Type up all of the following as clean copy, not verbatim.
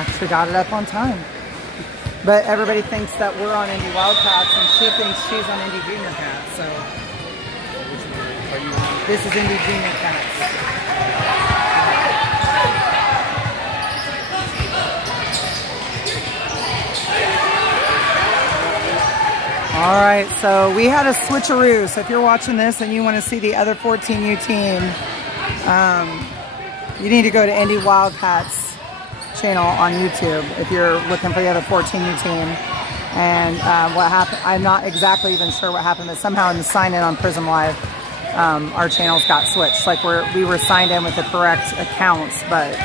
actually got it up on time. But everybody thinks that we're on Indy Wildcats, and she thinks she's on Indy Junior Cats. So this is Indy Junior Cats. All right, so we had a switcheroo. So if you're watching this and you want to see the other 14U team, you need to go to Indy Wildcats channel on YouTube if you're looking for the other 14U team. And what happened, I'm not exactly even sure what happened, but somehow in the sign in on Prism Live, our channels got switched. Like we were signed in with the correct accounts, but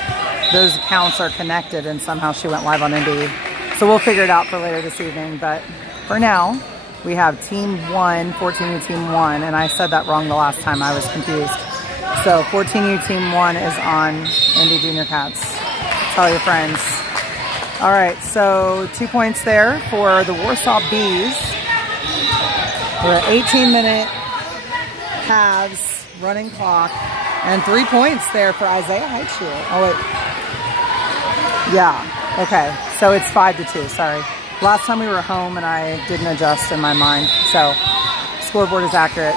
those accounts are connected, and somehow she went live on Indy. So we'll figure it out for later this evening. But for now, we have Team 1, 14U Team 1, and I said that wrong the last time. I was confused. So 14U Team 1 is on Indy Junior Cats. Tell your friends. All right, so 2 points there for the Warsaw Bees. We're at 18-minute halves, running clock, and 3 points there for Isaiah Heitschuler. Oh, wait. Yeah, okay. So it's 5-2, sorry. Last time we were home and I didn't adjust in my mind. So scoreboard is accurate.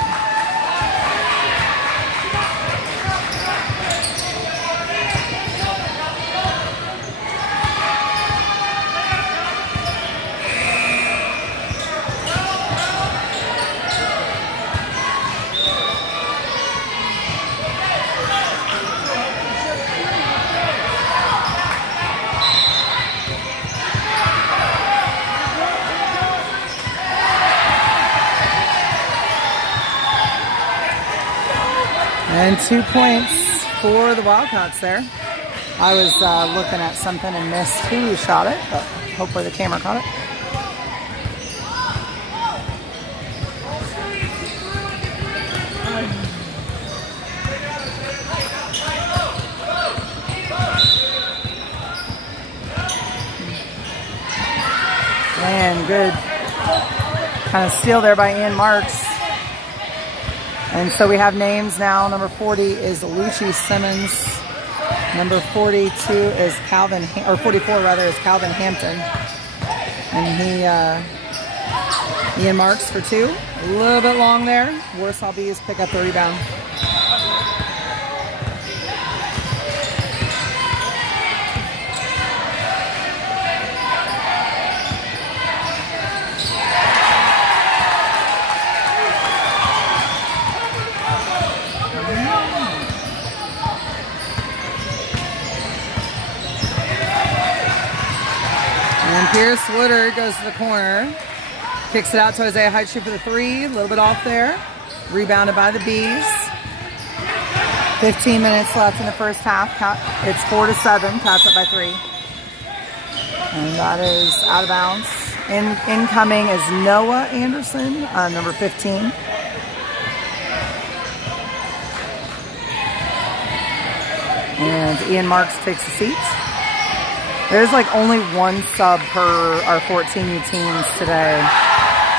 And 2 points for the Wildcats there. I was looking at something and missed who shot it, but hopefully the camera caught it. And good kind of steal there by Ian Marks. And so we have names now. Number 40 is Lucci Simmons. Number 42 is Calvin, or 44 rather, is Calvin Hampton. And Ian Marks for 2. A little bit long there. Warsaw Bees pick up the rebound. And Pierce Woodard goes to the corner. Kicks it out to Isaiah Heitschuler for the 3. A little bit off there. Rebounded by the Bees. 15 minutes left in the first half. It's 4-7. Cats up by 3. And that is out of bounds. Incoming is Noah Anderson, number 15. And Ian Marks takes a seat. There's like only one sub per our 14U teams today.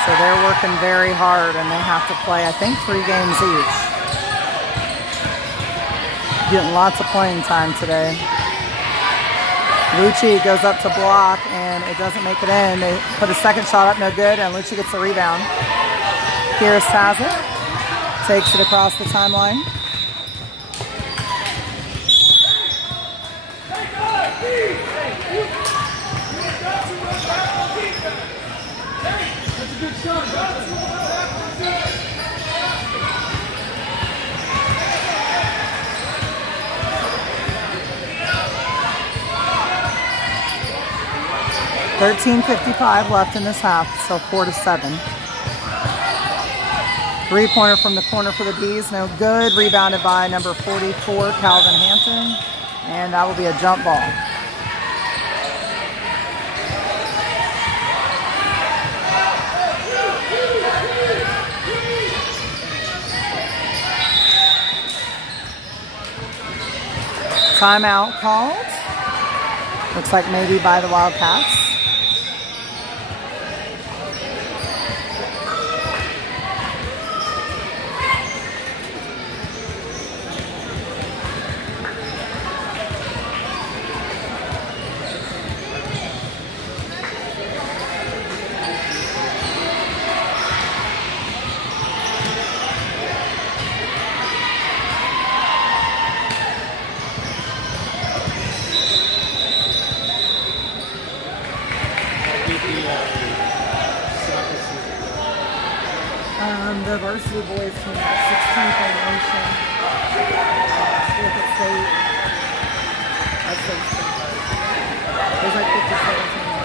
So they're working very hard, and they have to play, I think, 3 games each. Getting lots of playing time today. Lucci goes up to block, and it doesn't make it in. They put a second shot up, no good, and Lucci gets the rebound. Pierce has it. Takes it across the timeline. $13:55 left in this half, so 4-7. 3-pointer from the corner for the Bees, no good. Rebounded by number 44, Calvin Hampton, and that will be a jump ball. Timeout called. Looks like maybe by the Wildcats. varsity boys team at 16th in the nation. Look at state. I'd say it's pretty hard. There's like 57 teams.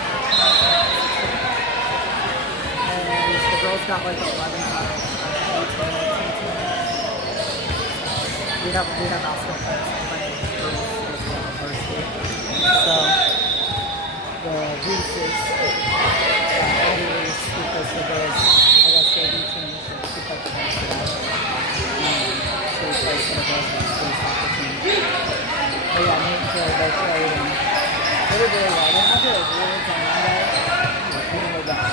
And the girls got like 11 titles. 18, 19 teams. We have basketball players playing girls varsity. So the Reese is Addie Reese because she goes, I guess, the AD team. She plays for basketball. She plays for the girls varsity soccer team. But yeah, Nate and Carrie both played and they did really well. They had their awards on Monday. Even though that.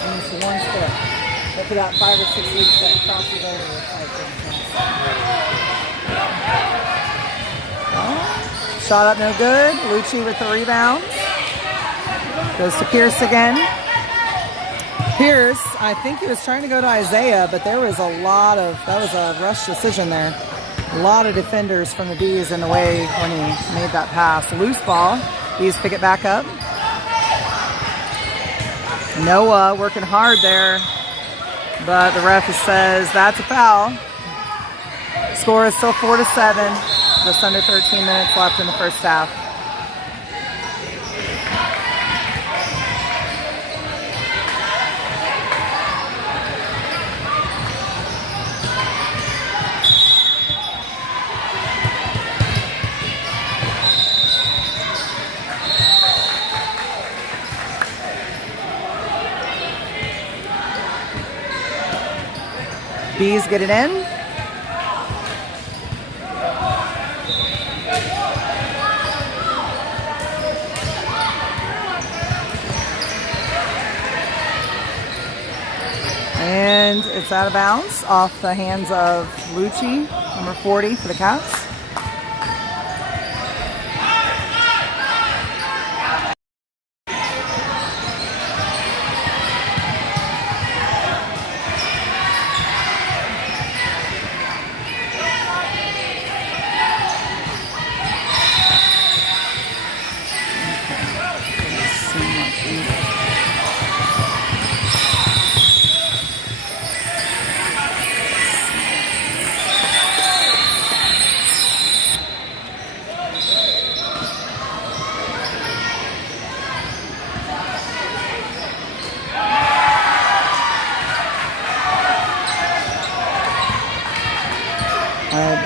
And it's one sport. But for that 5 or 6 weeks that crosses over, it's like shot up no good. Lucci with the rebound. Goes to Pierce again. Pierce, I think he was trying to go to Isaiah, but there was a lot of, that was a rush decision there. A lot of defenders from the Bees in the way when he made that pass. Loose ball. Bees pick it back up. Noah working hard there, but the ref says that's a foul. Score is still 4-7. Just under 13 minutes left in the first half. Bees get it in. And it's out of bounds off the hands of Lucci, number 40 for the Cats.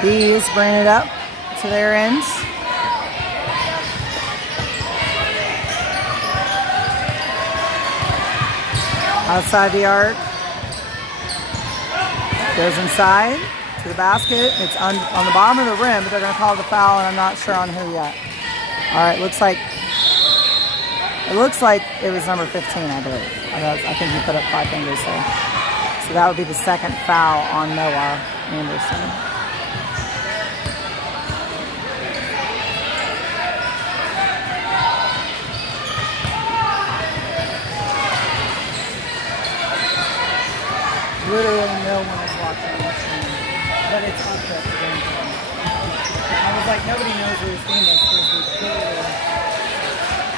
Bees bring it up to their ends. Outside the arc. Goes inside to the basket. It's on the bottom of the rim, but they're going to call the foul, and I'm not sure on who yet. All right, looks like it was number 15, I believe. I think he put up 5 fingers there. So that would be the second foul on Noah Anderson. Literally no one is watching this game, but it's up there for game time. I was like, nobody knows where this game is because we clearly,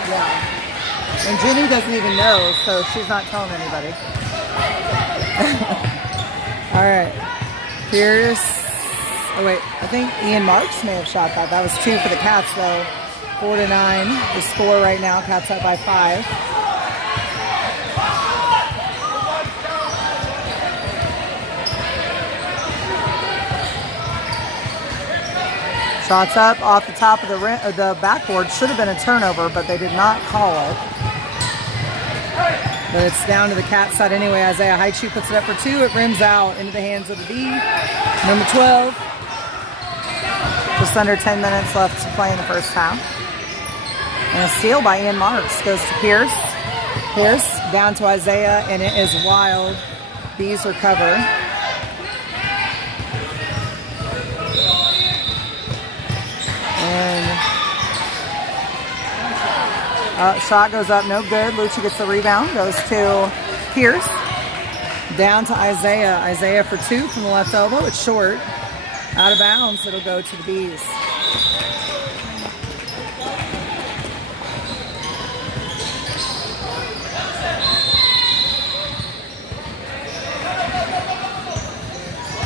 yeah. And Jenny doesn't even know, so she's not telling anybody. All right, here's, oh wait, I think Ian Marks may have shot that. That was 2 for the Cats though. 4-9, the score right now, Cats up by 5. Shots up off the top of the backboard. Should have been a turnover, but they did not call it. But it's down to the Cat side anyway. Isaiah Haichu puts it up for 2. It rims out into the hands of the B. Number 12. Just under 10 minutes left to play in the first half. And a steal by Ian Marks goes to Pierce. Pierce down to Isaiah, and it is wild. Bees recover. And shot goes up, no good. Lucci gets the rebound, goes to Pierce. Down to Isaiah. Isaiah for 2 from the left elbow. It's short. Out of bounds. It'll go to the Bees.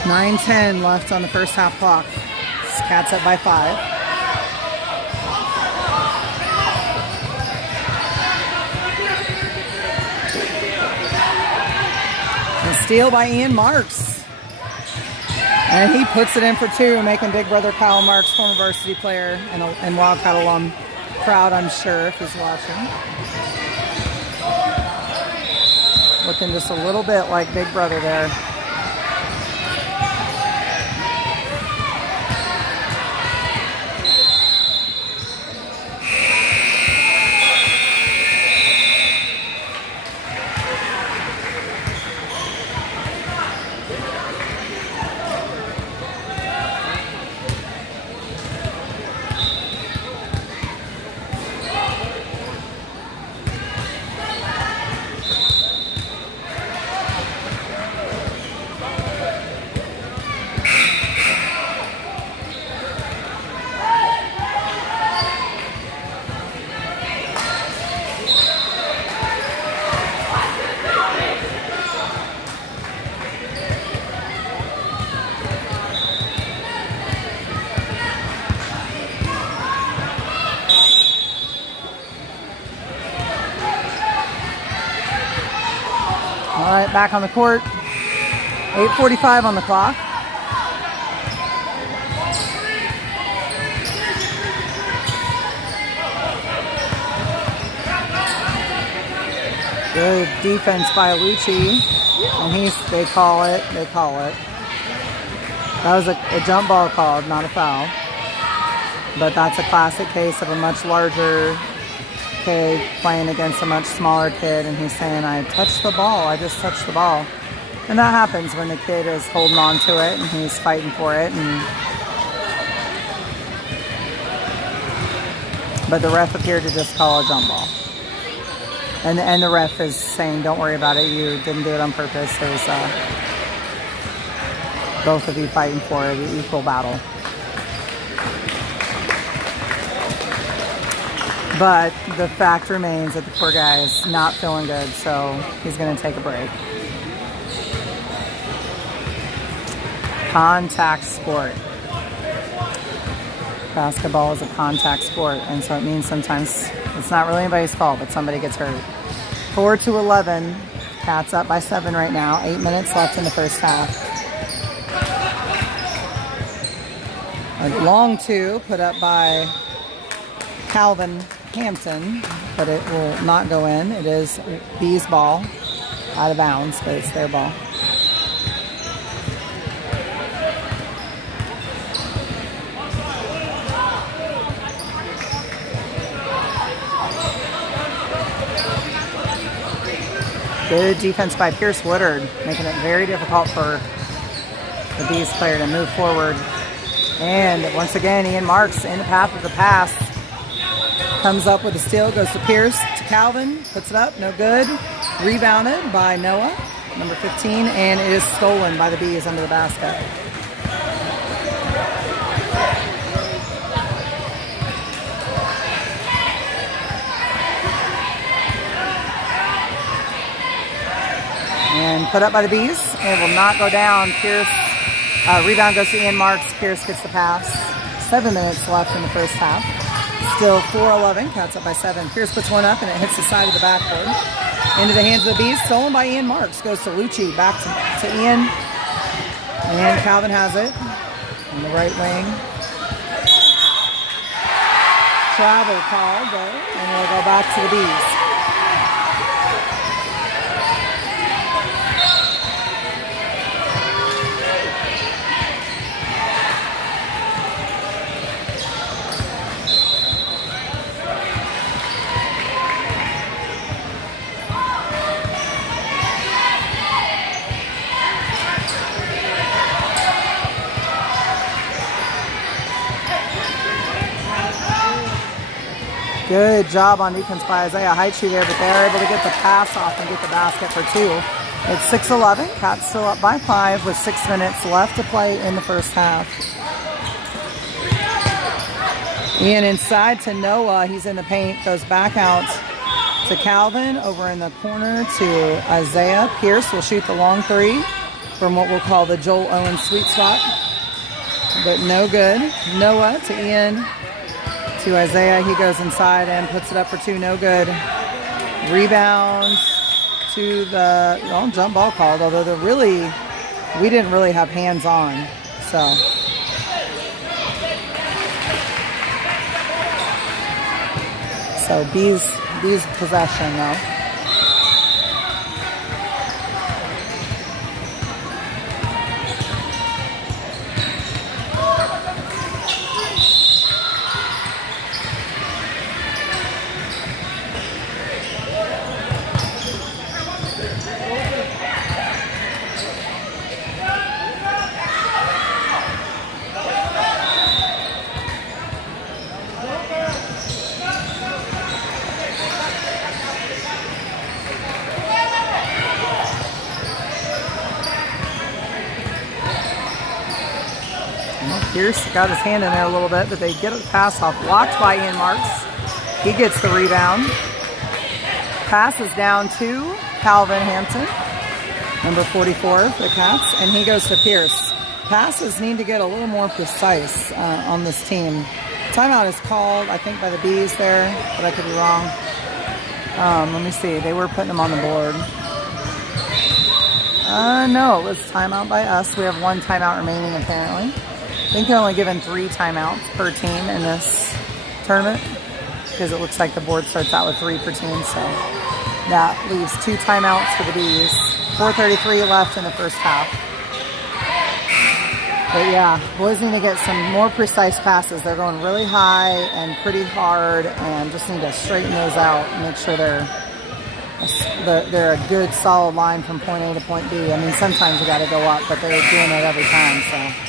9:10 left on the first half clock. Cats up by 5. A steal by Ian Marks. And he puts it in for 2, making big brother Kyle Marks, former varsity player and Wildcat alum, proud, I'm sure, if he's watching. Looking just a little bit like big brother there. All right, back on the court. 8:45 on the clock. Good defense by Lucci. And they call it. That was a jump ball called, not a foul. But that's a classic case of a much larger kid playing against a much smaller kid, and he's saying, I just touched the ball. And that happens when the kid is holding on to it and he's fighting for it. But the ref appeared to just call a jump ball. And the ref is saying, don't worry about it, you didn't do it on purpose. There's both of you fighting for it, an equal battle. But the fact remains that the poor guy is not feeling good, so he's going to take a break. Contact sport. Basketball is a contact sport, and so it means sometimes it's not really anybody's fault, but somebody gets hurt. 4-11. Cats up by 7 right now. 8 minutes left in the first half. A long 2 put up by Calvin Hampton, but it will not go in. It is B's ball, out of bounds, but it's their ball. Good defense by Pierce Woodard, making it very difficult for the B's player to move forward. And once again, Ian Marks in the path of the pass. Comes up with a steal, goes to Pierce, to Calvin, puts it up, no good. Rebounded by Noah, number 15, and it is stolen by the Bees under the basket. And put up by the Bees. It will not go down. Pierce, rebound goes to Ian Marks. Pierce gets the pass. 7 minutes left in the first half. Still 4-11. Cats up by 7. Pierce puts one up and it hits the side of the backboard. Into the hands of the Bees. Stolen by Ian Marks. Goes to Lucci. Back to Ian. And Calvin has it. On the right wing. Travel call, though. And it'll go back to the Bees. Good job on defense by Isaiah Haichu there, but they're able to get the pass off and get the basket for 2. It's 6-11. Cats still up by 5 with 6 minutes left to play in the first half. Ian inside to Noah. He's in the paint. Goes back out to Calvin. Over in the corner to Isaiah. Pierce will shoot the long 3. from what we'll call the Joel Owens sweet spot. But no good. Noah to Ian to Isaiah. He goes inside and puts it up for two. No good. Rebound to the jump ball called, although we didn't really have hands on. So B's possession though. Pierce got his hand in there a little bit, but they get a pass off. Blocked by Ian Marks. He gets the rebound. Pass is down to Calvin Hampton, number 44 for the Cats, and he goes to Pierce. Passes need to get a little more precise on this team. Timeout is called, I think, by the Bees there, but I could be wrong. Let me see. They were putting them on the board. No, it was timeout by us. We have one timeout remaining, apparently. I think they're only given 3 timeouts per team in this tournament because it looks like the board starts out with 3 per team. So that leaves 2 timeouts for the Bees. 4:33 left in the first half. But yeah, boys need to get some more precise passes. They're going really high and pretty hard and just need to straighten those out and make sure they're a good solid line from point A to point B. I mean, sometimes you got to go up, but they're doing it every time, so.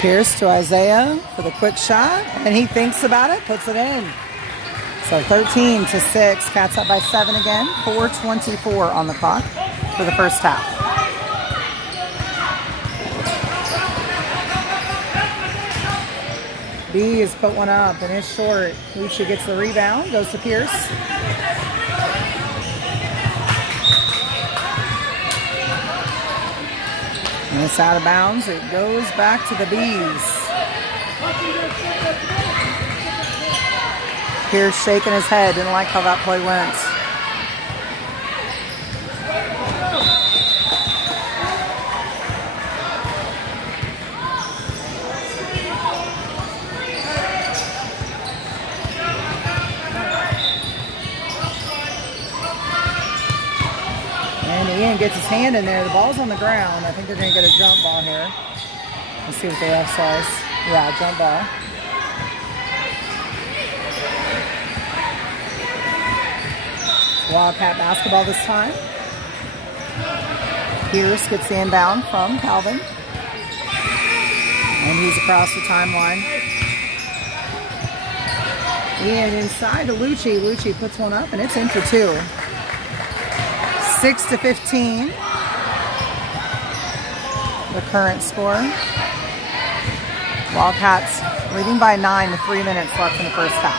Pierce to Isaiah for the quick shot, and he thinks about it, puts it in. So 13-6, Cats up by 7 again. 4:24 on the clock for the first half. B has put one up and it's short. Lucia gets the rebound, goes to Pierce. And it's out of bounds. It goes back to the Bees. Pierce shaking his head. Didn't like how that play went. Ian gets his hand in there. The ball's on the ground. I think they're going to get a jump ball here. Let's see what the ref says. Yeah, jump ball. Wildcat basketball this time. Pierce gets the inbound from Calvin. And he's across the timeline. Ian inside to Lucci. Lucci puts one up and it's in for 2. 6-15, the current score. Wildcats leading by 9 with 3 minutes left in the first half.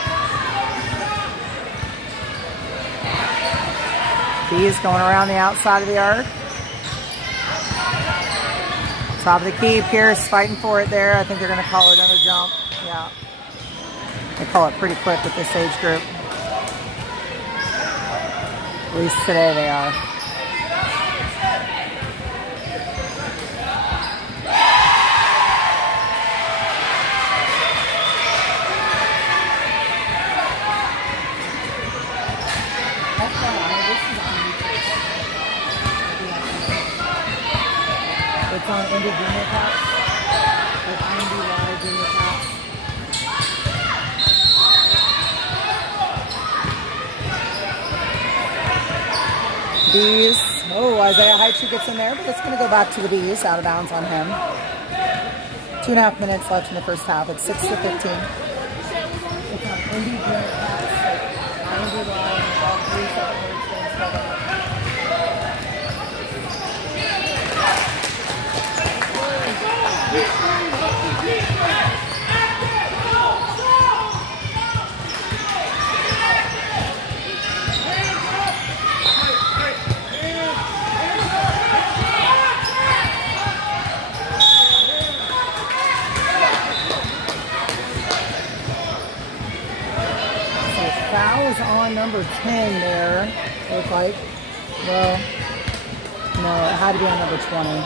B is going around the outside of the arc. Top of the key, Pierce fighting for it there. I think they're going to call it another jump. Yeah. They call it pretty quick with this age group. At least today they are. It's on Indie Junior Caps. It's Indie Live Junior Caps. Bees. Oh, Isaiah Heitschel gets in there, but it's going to go back to the Bees. Out of bounds on him. 2.5 minutes left in the first half. It's 6-15. It's on Indie Junior Caps. Indie Live, all 3 separate number 10 there, looked like. Well, no, it had to be on number 20.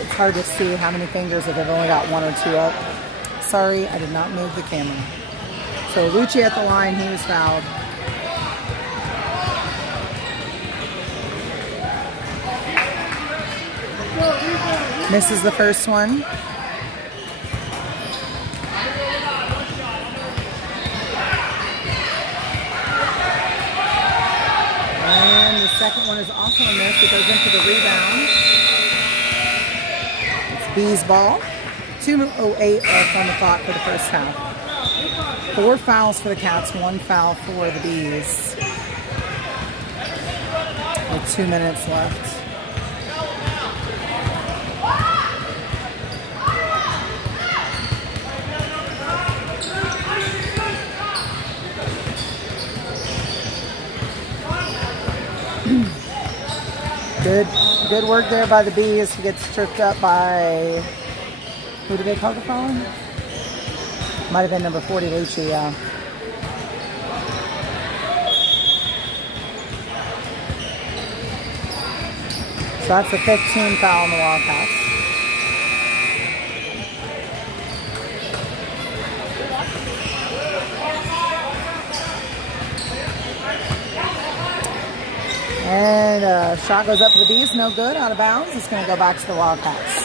It's hard to see how many fingers if they've only got 1 or 2 up. Sorry, I did not move the camera. So Lucci at the line, he was fouled. Misses the first one. And the second one is also a miss. It goes into the rebound. It's B's ball. 2:08 left on the clock for the first half. 4 fouls for the Cats, 1 foul for the Bees. With 2 minutes left. Good work there by the Bees. He gets tripped up by, who did they call the foul? Might have been number 40, Lucci, yeah. So that's the 15 foul on the Wildcats. And shot goes up to the Bees, no good, out of bounds. It's going to go back to the Wildcats.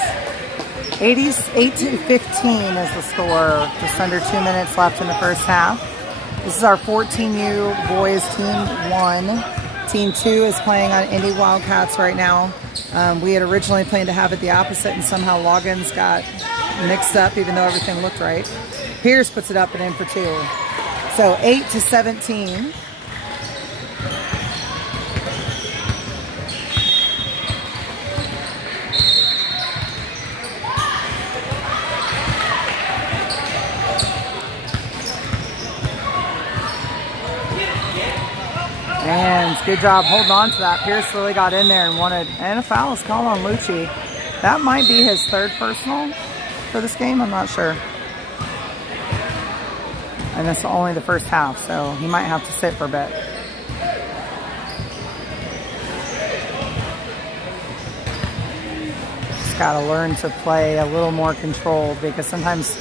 8-15 is the score. Just under 2 minutes left in the first half. This is our 14U boys team 1. Team 2 is playing on Indy Wildcats right now. We had originally planned to have it the opposite, and somehow logins got mixed up, even though everything looked right. Pierce puts it up and in for 2. So 8-17. And good job holding on to that. Pierce really got in there and wanted, and a foul is called on Lucci. That might be his 3rd personal for this game, I'm not sure. And that's only the first half, so he might have to sit for a bit. Just gotta learn to play a little more controlled, because sometimes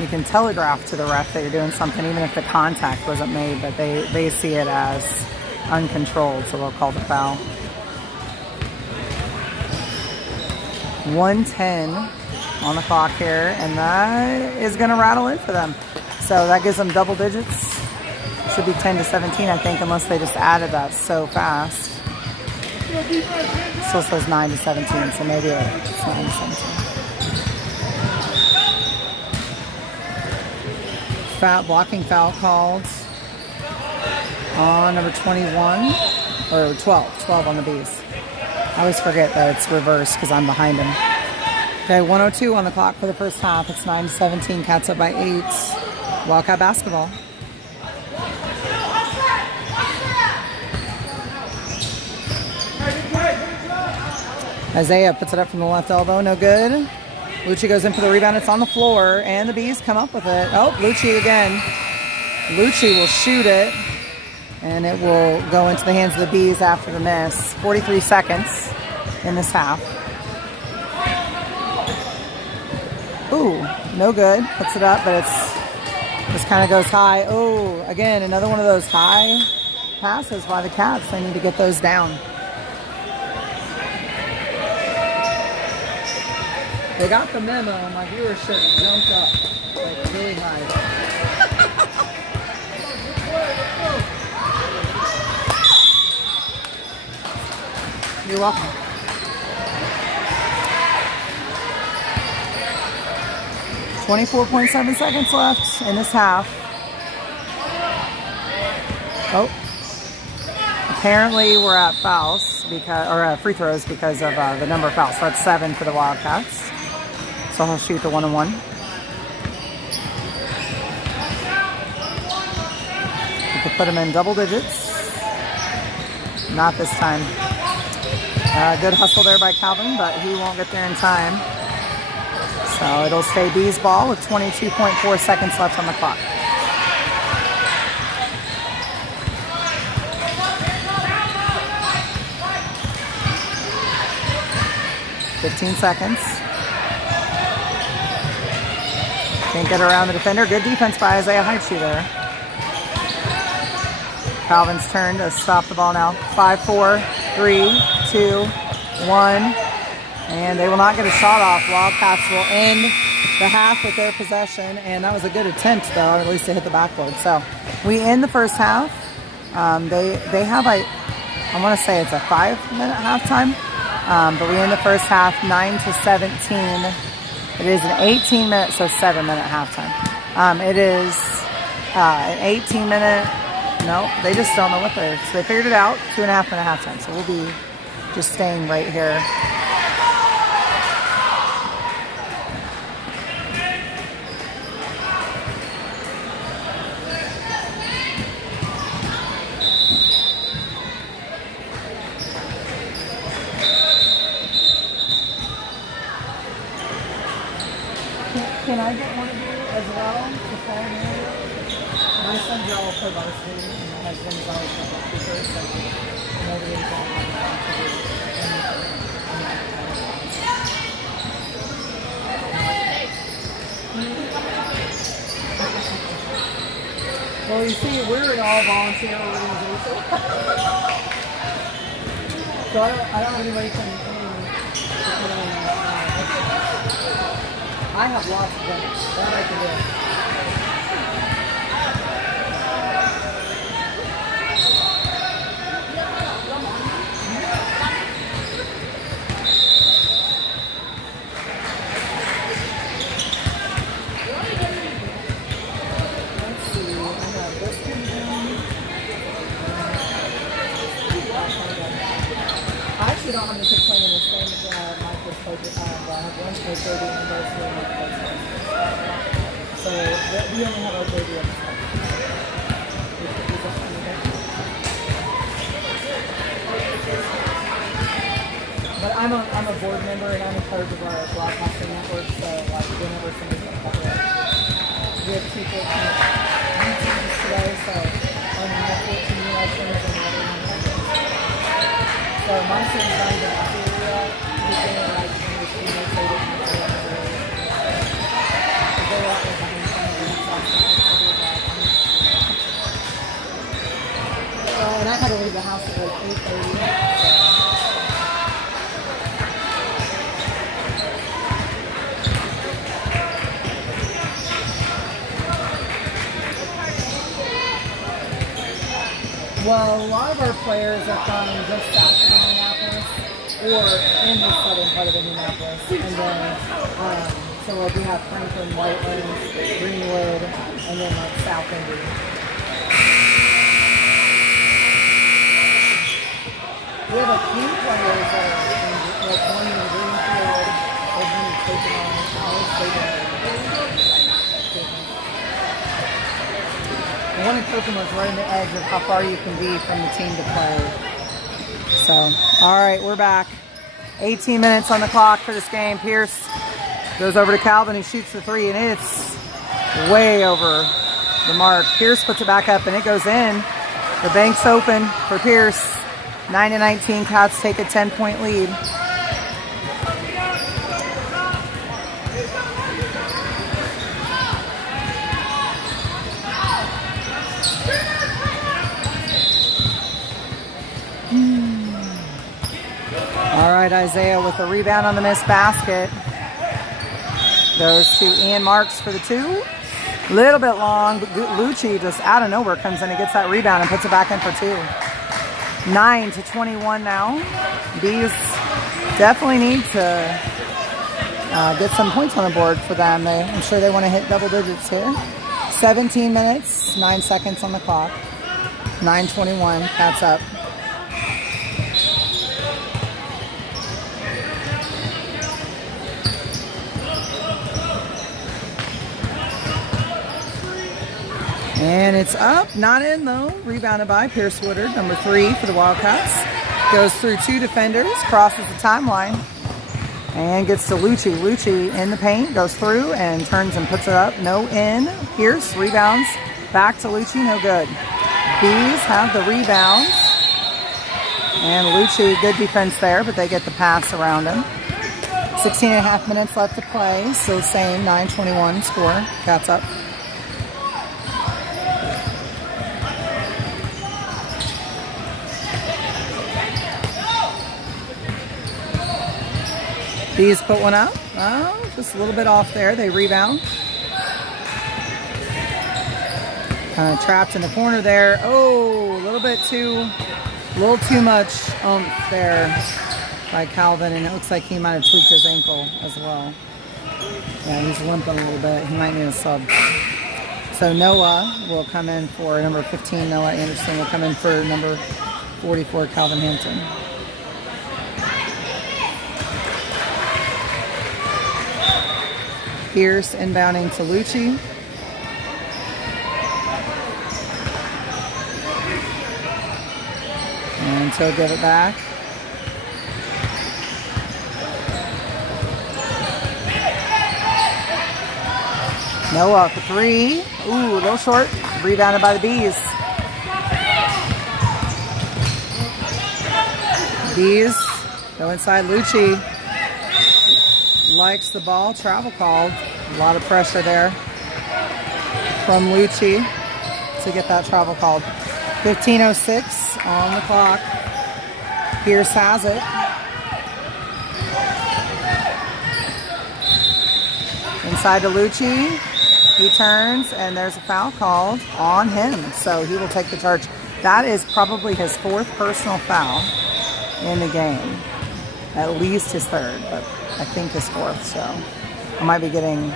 you can telegraph to the ref that you're doing something even if the contact wasn't made, but they see it as uncontrolled, so they'll call the foul. 1:10 on the clock here, and that is going to rattle in for them. So that gives them double digits. Should be 10-17, I think, unless they just added that so fast. Still says 9-17, so maybe it's 9-17. Blocking foul called on number 21, or 12 on the Bees. I always forget that it's reversed because I'm behind him. Okay, 1:02 on the clock for the first half. It's 9-17, Cats up by 8. Wildcat basketball. Isaiah puts it up from the left elbow, no good. Lucci goes in for the rebound, it's on the floor, and the Bees come up with it. Oh, Lucci again. Lucci will shoot it. And it will go into the hands of the Bees after the miss. 43 seconds in this half. Ooh, no good. Puts it up, but it's just kind of goes high. Oh, again, another one of those high passes by the Cats. They need to get those down. They got the memo, and my viewership jumped up like really high. You're welcome. .7 seconds left in this half. Oh. Apparently we're at fouls, or free throws because of the number of fouls. So that's 7 for the Wildcats. So he'll shoot the 1-on-1. We could put him in double digits. Not this time. Good hustle there by Calvin, but he won't get there in time. So it'll stay Bees ball with 22.4 seconds left on the clock. 15 seconds. Can't get around the defender. Good defense by Isaiah Heitschy there. Calvin's turn to stop the ball now. 5, 4, 3, 2, 1. And they will not get a shot off. Wildcats will end the half with their possession. And that was a good attempt, though, or at least to hit the backboard. So we end the first half. They have, I want to say it's a 5-minute halftime. But we end the first half 9-17. It is an 18-minute, so 7-minute halftime. It is an 18-minute. No, they just don't know what they're. So they figured it out. 2.5-minute halftime. So we'll be just staying right here. Can I get one of you as well to follow me? My son's all play varsity, and my husband's always been a keeper, so nobody's all on anything. Well, you see, we're an all-volunteer organization. So I don't have anybody from I have lots of them. That I can do. Let's see. I have this one down. I actually don't have any kids playing in this game. My first coach, I have one coach over the university and one coach. So we only have our baby on the side. But I'm a board member and I'm in charge of our broadcasting network, so like whenever somebody's going to cover it. We have 2 14 teams today, so on the 14 US winners and the other one. So my son's not even out here yet. He's been like in the senior state. And I had to leave the house at like 8:30. Well, a lot of our players are from just south of Indianapolis or in the southern part of Indianapolis. And then, so like we have Franklin, Whiteland, Greenwood, and then like South Indy. We have a few players that are like one in Greenfield, or one in Kokomo, one in Kokomo is right on the edge of how far you can be from the team to play. So, all right, we're back. 18 minutes on the clock for this game. Pierce goes over to Calvin, who shoots the 3, and it's way over the mark. Pierce puts it back up, and it goes in. The bank's open for Pierce. 9-19, Cats take a 10-point lead. All right, Isaiah with a rebound on the missed basket. Goes to Ian Marks for the 2. Little bit long, but Lucci just out of nowhere comes in and gets that rebound and puts it back in for 2. 9-21 now. Bees definitely need to get some points on the board for them. I'm sure they want to hit double digits here. 17 minutes, 9 seconds on the clock. 9:21, Cats up. And it's up, not in though. Rebounded by Pierce Woodard, number 3 for the Wildcats. Goes through 2 defenders, crosses the timeline, and gets to Lucci. Lucci in the paint, goes through and turns and puts it up. No in. Pierce rebounds, back to Lucci, no good. Bees have the rebound. And Lucci, good defense there, but they get the pass around him. 16 and a half minutes left to play. So same, 9-21 score. Cats up. Bees put one up. Oh, just a little bit off there. They rebound. Kind of trapped in the corner there. Oh, a little too much there by Calvin, and it looks like he might have tweaked his ankle as well. Yeah, he's limping a little bit. He might need a sub. So Noah will come in for number 15. Noah Anderson will come in for number 44, Calvin Hampton. Pierce inbounding to Lucci. And he'll give it back. Noah for three. Ooh, a little short. Rebounded by the Bees. Bees go inside. Lucci likes the ball. Travel called. A lot of pressure there from Lucci to get that travel called. 15:06 on the clock. Pierce has it. Inside to Lucci. He turns, and there's a foul called on him. So he will take the charge. That is probably his fourth personal foul in the game. At least his third, but I think his fourth. So I might be getting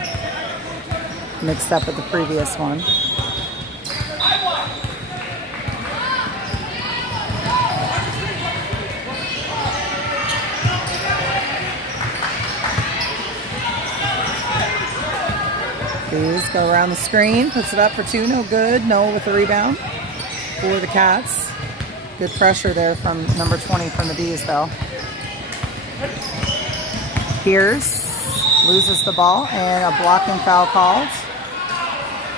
mixed up with the previous one. Bees go around the screen, puts it up for two, no good. Noah with the rebound for the Cats. Good pressure there from number 20 from the Bees, though. Pierce loses the ball and a blocking foul called.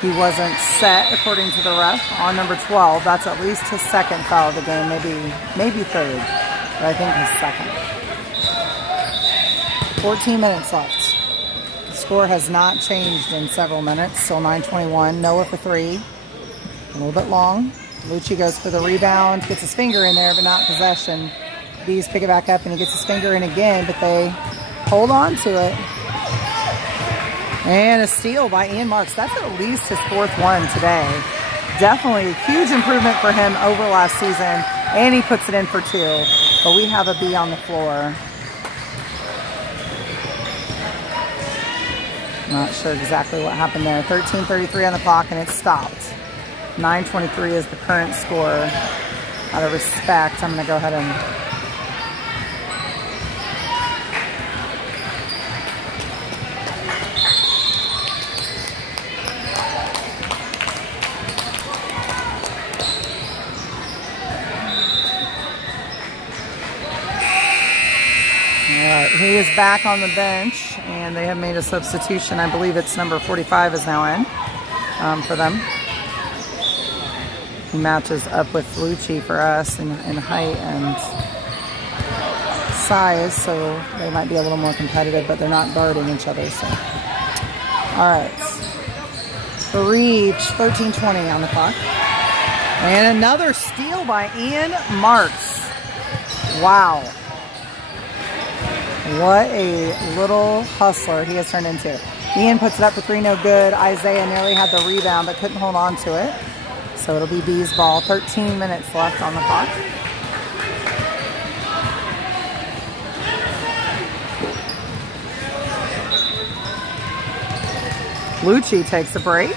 He wasn't set, according to the ref, on number 12. That's at least his second foul of the game, maybe third, but I think his second. 14 minutes left. Score has not changed in several minutes. Still 9:21. Noah for three. A little bit long. Lucci goes for the rebound. Gets his finger in there, but not possession. Bees pick it back up, and he gets his finger in again, but they hold on to it. And a steal by Ian Marks. That's at least his fourth one today. Definitely a huge improvement for him over last season. And he puts it in for two. But we have a B on the floor. Not sure exactly what happened there. 13:33 on the clock, and it stopped. 9:23 is the current score. Out of respect, I'm going to go ahead and he is back on the bench, and they have made a substitution. I believe it's number 45 is now in for them. He matches up with Lucci for us in height and size, so they might be a little more competitive, but they're not guarding each other. So, all right. For Reach, 13:20 on the clock. And another steal by Ian Marks. Wow. What a little hustler he has turned into. Ian puts it up for three, no good. Isaiah nearly had the rebound, but couldn't hold on to it. So it'll be Bees ball. 13 minutes left on the clock. Lucci takes a break.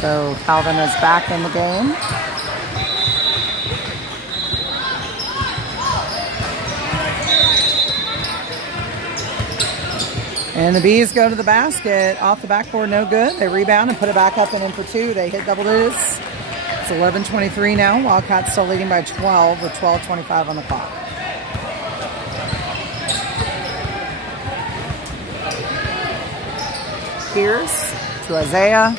So Calvin is back in the game. And the Bees go to the basket. Off the backboard, no good. They rebound and put it back up and in for two. They hit double digits. It's 11:23 now. Wildcats still leading by 12 with 12:25 on the clock. Pierce to Isaiah.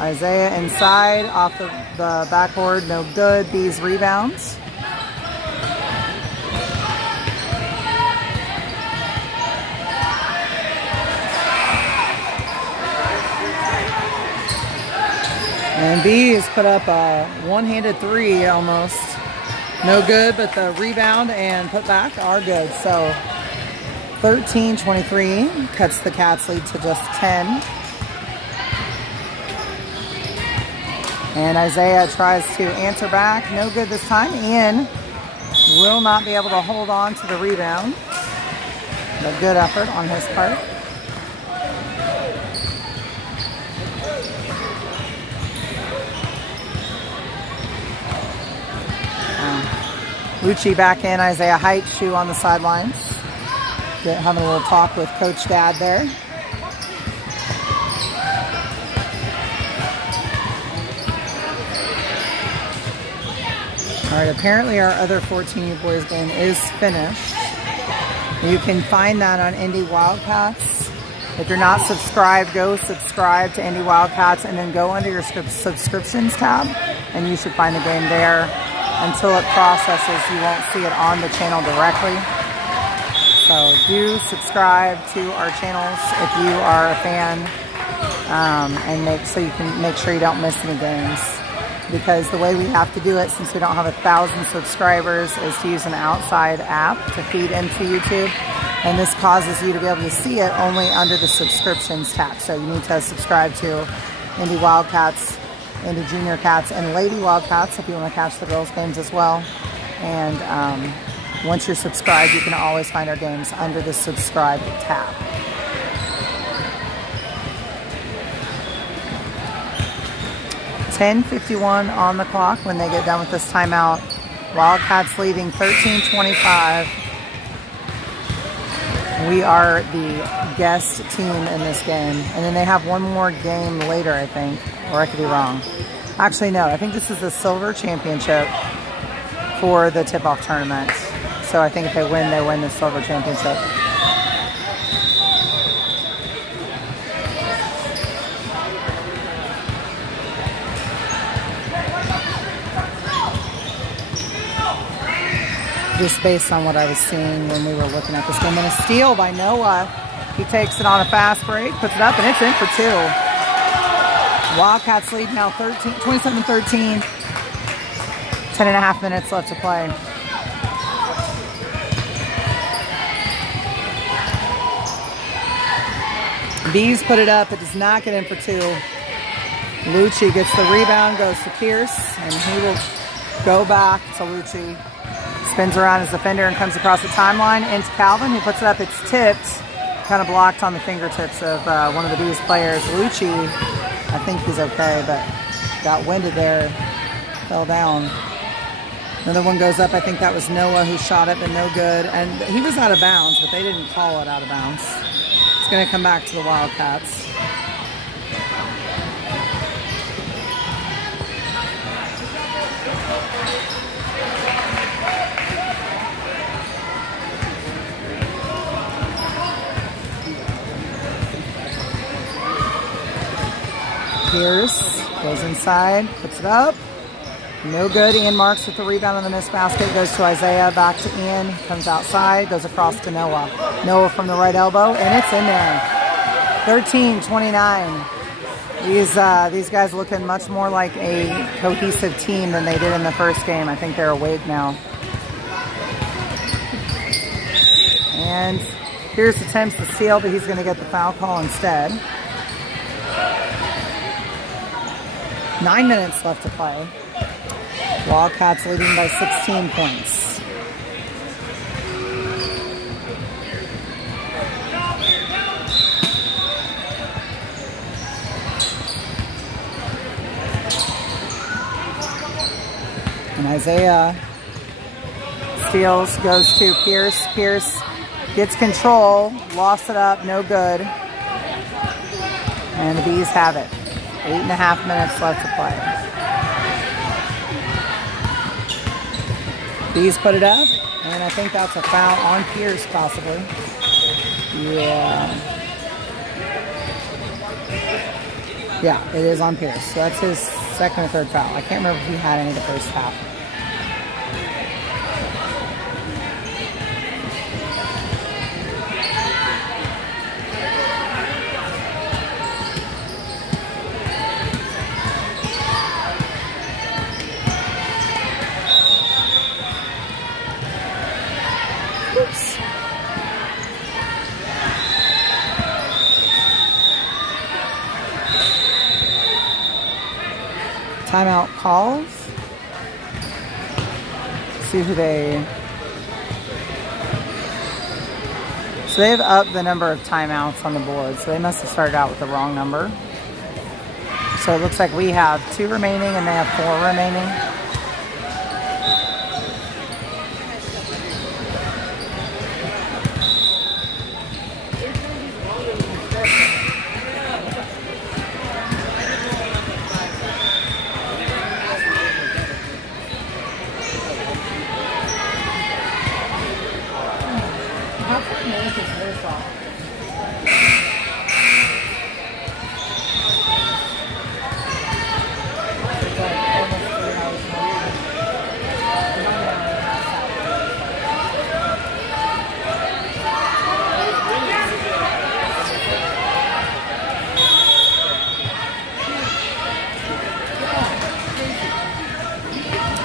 Isaiah inside, off the backboard, no good. Bees rebounds. And Bees put up a one-handed three almost. No good, but the rebound and put back are good. So 13-23 cuts the Cats lead to just 10. And Isaiah tries to answer back. No good this time. Ian will not be able to hold on to the rebound. But good effort on his part. Lucci back in. Isaiah Height, shoe on the sidelines. Having a little talk with Coach Dad there. All right, apparently our other 14U boys game is finished. You can find that on Indy Wildcats. If you're not subscribed, go subscribe to Indy Wildcats and then go under your subscriptions tab and you should find the game there. Until it processes, you won't see it on the channel directly. So do subscribe to our channels if you are a fan, and you can make sure you don't miss any games. Because the way we have to do it, since we don't have 1,000 subscribers, is to use an outside app to feed into YouTube. And this causes you to be able to see it only under the subscriptions tab. So you need to subscribe to Indy Wildcats, Indy Junior Cats, and Lady Wildcats if you want to catch the girls' games as well. And once you're subscribed, you can always find our games under the subscribe tab. .51 on the clock when they get done with this timeout. Wildcats leading 13-25. We are the guest team in this game. And then they have one more game later, I think. Or I could be wrong. Actually, no. I think this is the silver championship for the tip-off tournament. So I think if they win the silver championship. Just based on what I was seeing when we were looking at this game. And a steal by Noah. He takes it on a fast break, puts it up, and it's in for two. Wildcats lead now 27-13. 10.5 minutes left to play. Bees put it up. It does not get in for two. Lucci gets the rebound, goes to Pierce, and he will go back to Lucci. Spins around his defender and comes across the timeline into Calvin, who puts it up. It's tipped, kind of blocked on the fingertips of one of the Bees players. Lucci, I think he's okay, but got winded there, fell down. Another one goes up. I think that was Noah who shot it, but no good. And he was out of bounds, but they didn't call it out of bounds. It's going to come back to the Wildcats. Pierce goes inside, puts it up. No good. Ian Marks with the rebound on the missed basket. Goes to Isaiah, back to Ian. Comes outside, goes across to Noah. Noah from the right elbow, and it's in there. 13-29. These guys looking much more like a cohesive team than they did in the first game. I think they're awake now. And Pierce attempts to steal, but he's going to get the foul call instead. 9 minutes left to play. Wildcats leading by 16 points. And Isaiah steals, goes to Pierce. Pierce gets control, lost it up, no good. And the Bees have it. 8.5 minutes left to play. Bees put it up, and I think that's a foul on Pierce, possibly. Yeah, it is on Pierce. So that's his second or third foul. I can't remember if he had any the first half. Timeout calls. See who they... So they've upped the number of timeouts on the board. So they must have started out with the wrong number. So it looks like we have 2 remaining and they have 4 remaining. How far north is Warsaw?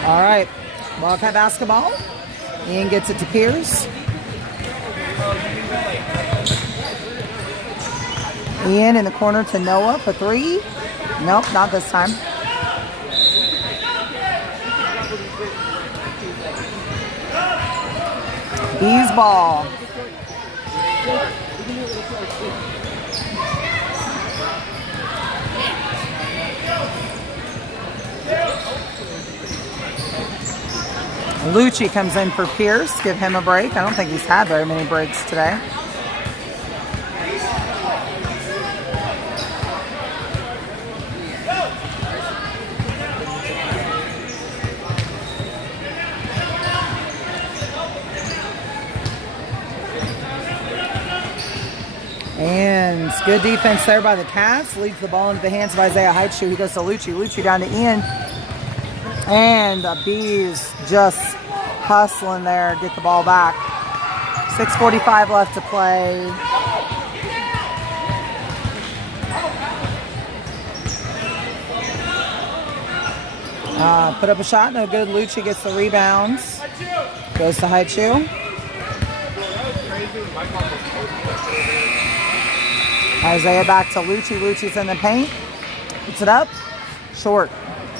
All right, Wildcat basketball. Ian gets it to Pierce. Ian in the corner to Noah for 3. Nope, not this time. Bees ball. Lucci comes in for Pierce. Give him a break. I don't think he's had very many breaks today. And good defense there by the Cats. Leads the ball into the hands of Isaiah Heitschuh. He goes to Lucci. Lucci down to Ian. And the Bees just hustling there. Get the ball back. 6:45 left to play. Put up a shot. No good. Lucci gets the rebounds. Goes to Heitschuh. Isaiah back to Lucci. Lucci's in the paint. Puts it up. Short.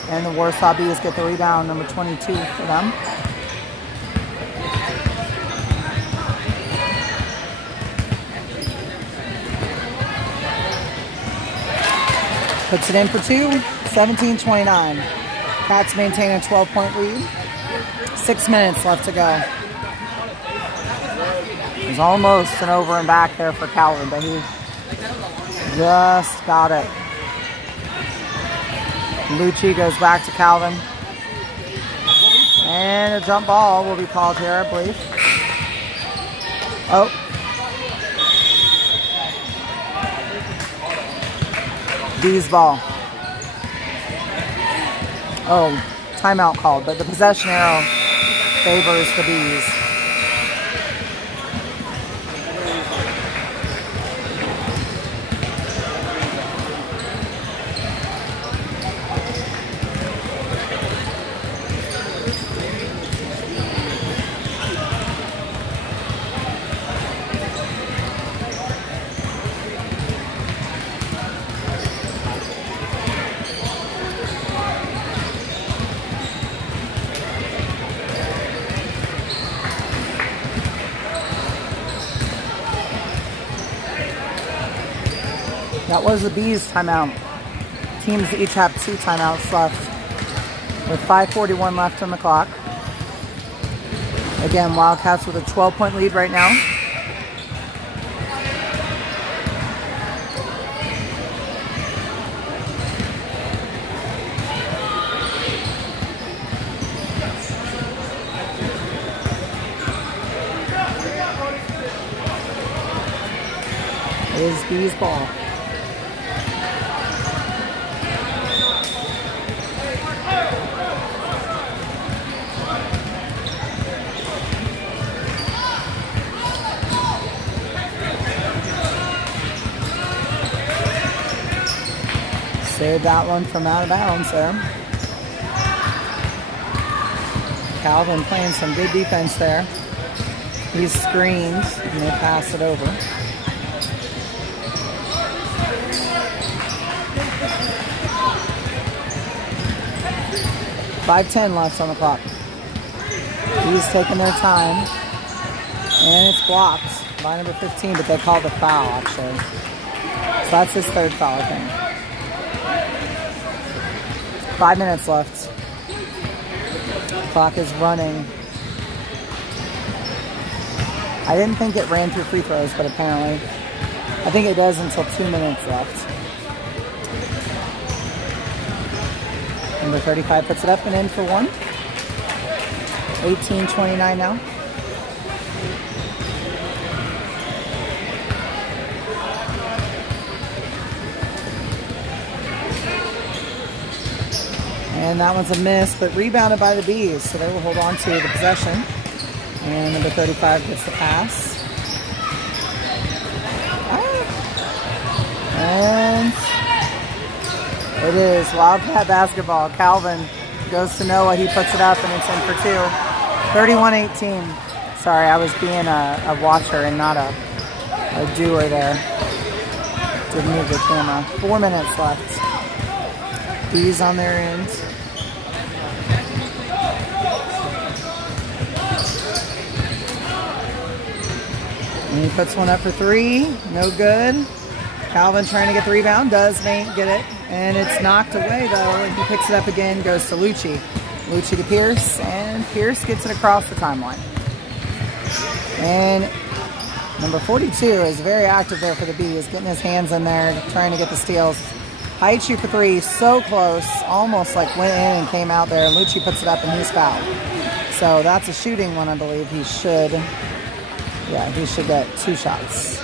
And the Warsaw Bees get the rebound, number 22 for them. Puts it in for 2. 17-29. Cats maintain a 12-point lead. 6 minutes left to go. There's almost an over and back there for Calvin, but he just got it. Lucci goes back to Calvin. And a jump ball will be called here, I believe. Oh. Bees ball. Oh, timeout called, but the possession arrow favors the Bees. That was the Bees timeout. Teams each have 2 timeouts left with 5:41 left on the clock. Again, Wildcats with a 12-point lead right now. It is Bees ball. Save that one from out of bounds there. Calvin playing some good defense there. He screens and they pass it over. 5:10 left on the clock. He's taking their time. And it's blocked by number 15, but they called a foul, actually. So that's his third foul, I think. 5 minutes left. Clock is running. I didn't think it ran through free throws, but apparently I think it does until 2 minutes left. Number 35 puts it up and in for one. 18-29 now. And that one's a miss, but rebounded by the Bees, so they will hold on to the possession. And number 35 gets the pass. And it is Wildcat basketball. Calvin goes to Noah. He puts it up, and it's in for two. 31-18. Sorry, I was being a watcher and not a doer there. Didn't move the camera. 4 minutes left. Bees on their end. And he puts one up for three. No good. Calvin trying to get the rebound. Does get it. And it's knocked away, though. And he picks it up again. Goes to Lucci. Lucci to Pierce. And Pierce gets it across the timeline. And number 42 is very active there for the Bees. Getting his hands in there. Trying to get the steals. Height shoot for three. So close. Almost like went in and came out there. And Lucci puts it up and he's fouled. So that's a shooting one, I believe. He should get two shots.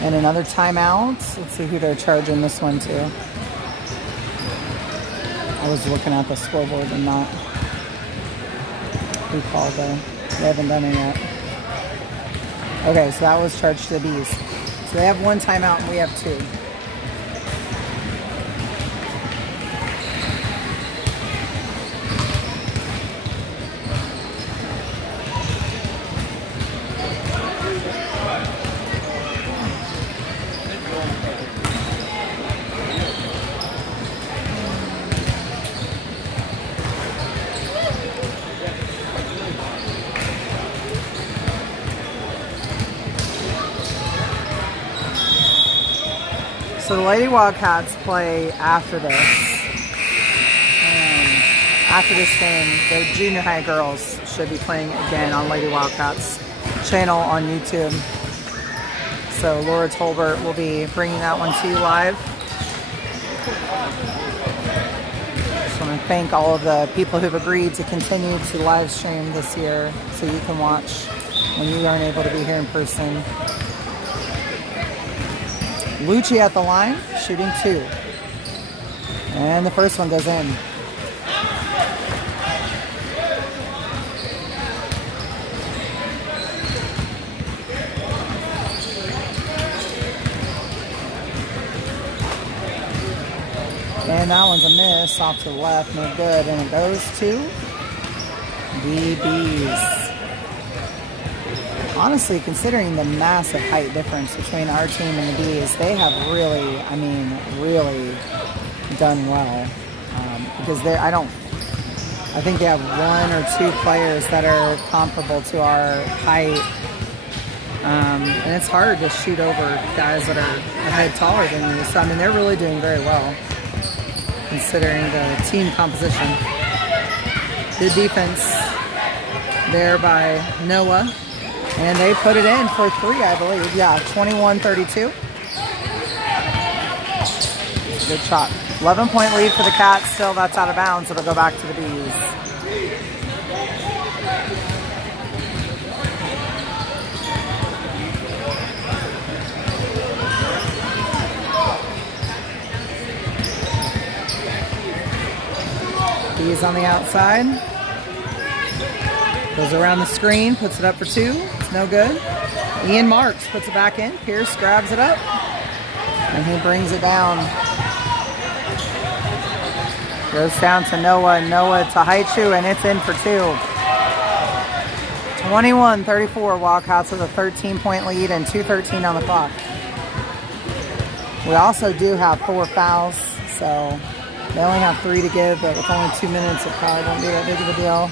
And another timeout. Let's see who they're charging this one to. I was looking at the scoreboard and not who called though. They haven't done it yet. Okay, so that was charged to the Bees. So they have one timeout and we have two. So the Lady Wildcats play after this. And after this game, the junior high girls should be playing again on Lady Wildcats channel on YouTube. So Laura Tolbert will be bringing that one to you live. Just want to thank all of the people who've agreed to continue to live stream this year so you can watch when you aren't able to be here in person. Lucci at the line, shooting two. And the first one goes in. And that one's a miss off to the left, no good. And it goes to the Bees. Honestly, considering the massive height difference between our team and the Bees, they have really, really done well. Because I think they have one or two players that are comparable to our height. And it's hard to shoot over guys that are a head taller than you. So, they're really doing very well, considering the team composition. Good defense there by Noah. And they put it in for three, I believe. Yeah, 21-32. Good shot. 11-point lead for the Cats. Still, that's out of bounds. It'll go back to the Bees. Bees on the outside. Goes around the screen, puts it up for two. It's no good. Ian Marks puts it back in. Pierce grabs it up. And he brings it down. Goes down to Noah. Noah to Haichu, and it's in for two. 21-34, Wildcats with a 13-point lead and 2:13 on the clock. We also do have 4 fouls, so they only have 3 to give, but with only 2 minutes, it probably won't be that big of a deal.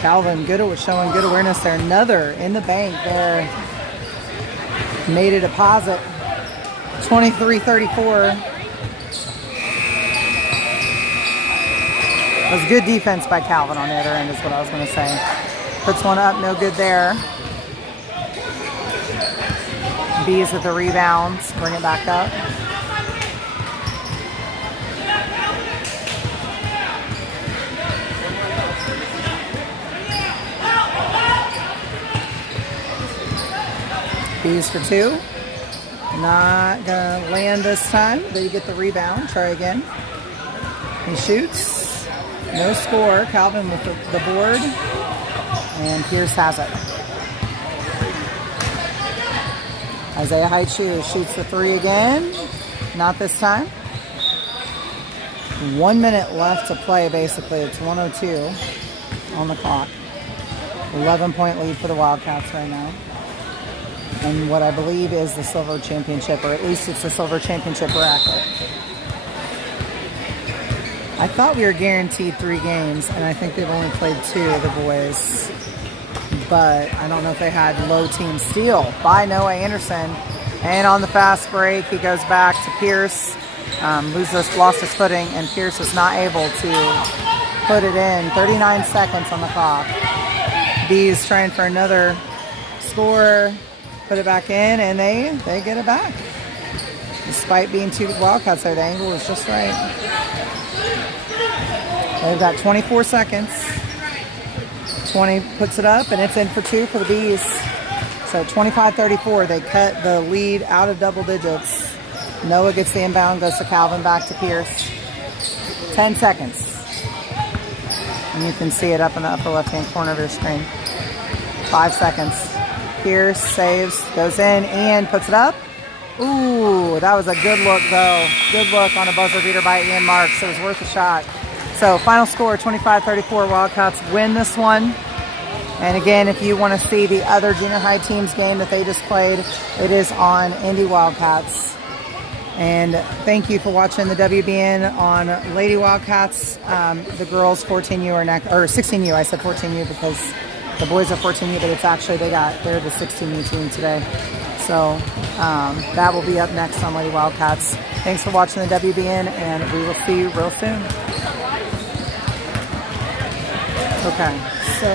Calvin good was showing good awareness there. Another in the bank there. Made a deposit. 23-34. It was good defense by Calvin on the other end is what I was going to say. Puts one up, no good there. Bees with the rebounds, bring it back up. Bees for 2. Not gonna land this time, but you get the rebound. Try again. He shoots. No score. Calvin with the board. And Pierce has it. Isaiah Haichu shoots the 3 again. Not this time. 1 minute left to play, basically. It's 1:02 on the clock. 11-point lead for the Wildcats right now. And what I believe is the silver championship, or at least it's the silver championship bracket. I thought we were guaranteed 3 games, and I think they've only played 2 of the boys. But I don't know if they had low team steal by Noah Anderson. And on the fast break, he goes back to Pierce. Lost his footing, and Pierce is not able to put it in. 39 seconds on the clock. Bees trying for another score. Put it back in, and they get it back. Despite being 2 Wildcats there, the angle was just right. They've got 24 seconds. 20 puts it up, and it's in for 2 for the Bees. So 25-34, they cut the lead out of double digits. Noah gets the inbound, goes to Calvin, back to Pierce. 10 seconds. And you can see it up in the upper left-hand corner of your screen. 5 seconds. Pierce saves, goes in, and puts it up. Ooh, that was a good look, though. Good look on a buzzer beater by Ian Marks. It was worth a shot. So final score, 25-34. Wildcats win this one. And again, if you want to see the other junior high teams game that they just played, it is on Indy Wildcats. And thank you for watching the WBN on Lady Wildcats. The girls 14U are next, or 16U. I said 14U because the boys are 14U, but it's actually they're the 16U team today. So that will be up next on Lady Wildcats. Thanks for watching the WBN, and we will see you real soon. Okay, so